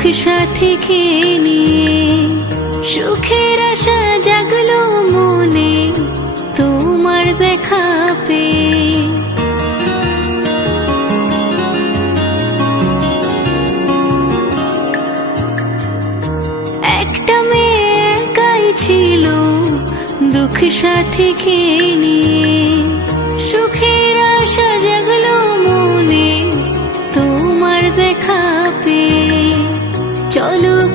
ছিল দুঃখ সাথীকে নিয়ে সুখের আশা জাগলো মনে তোমার দেখা পেয়ে একটা মেয়ে একাই ছিল দুঃখ সাথীকে নিয়ে সুখের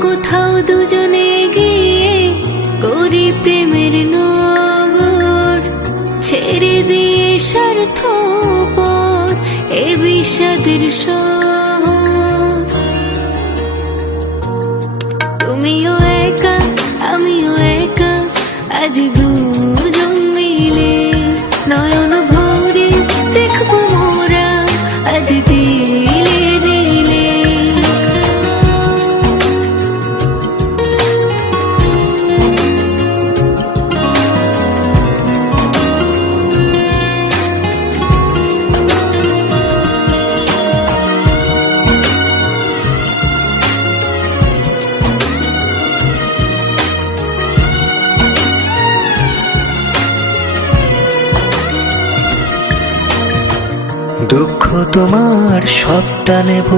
কোথাও দুজনে গিয়ে করি প্রেমের নগর। ছেড়ে দিয়ে স্বার্থ এ বিষাদের শহর। তুমিও একা, আমিও একা, আজ দুঃখ তোমার সবটা নেব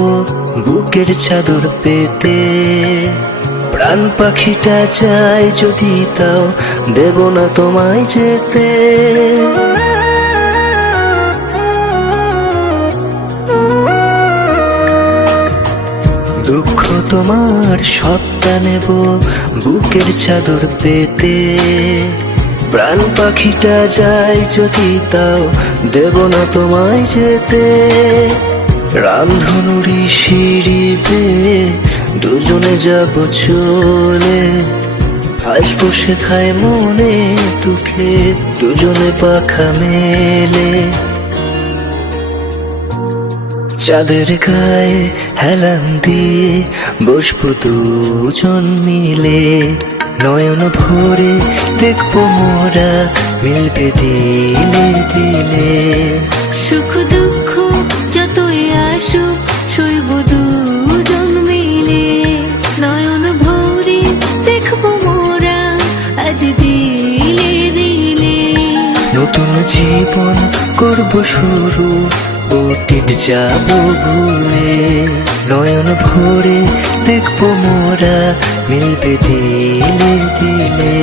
বুকের চাদর পেতে। প্রাণ পাখিটা চাই যদি তাও দেব না তোমায় যেতে। দুঃখ তোমার সবটা নেব বুকের চাদর পেতে। প্রাণ পাখিটা যায় যদি তাও দেব না তোমায় যেতে। রামধনুরি সিঁড়ি পেয়ে দুজনে যাব চলে। আসব সেথায় মনে দুঃখে দুজনে পাখা মেলে। চাঁদের গায়ে হেলান দিয়ে বসবো দুজন মিলে। নয়ন ভরে দেখব মোরা মিলবে দিলে দিলে। সুখ দুঃখ যতই আসুক শৈব দুজন মিলে। নয়ন ভরে দেখব মোরা আজ দিলে দিলে। নতুন জীবন করব শুরু অতীত যাব ভুলে। নয়ন ভরে দেখব মোরা মিলবে দিলে দিলে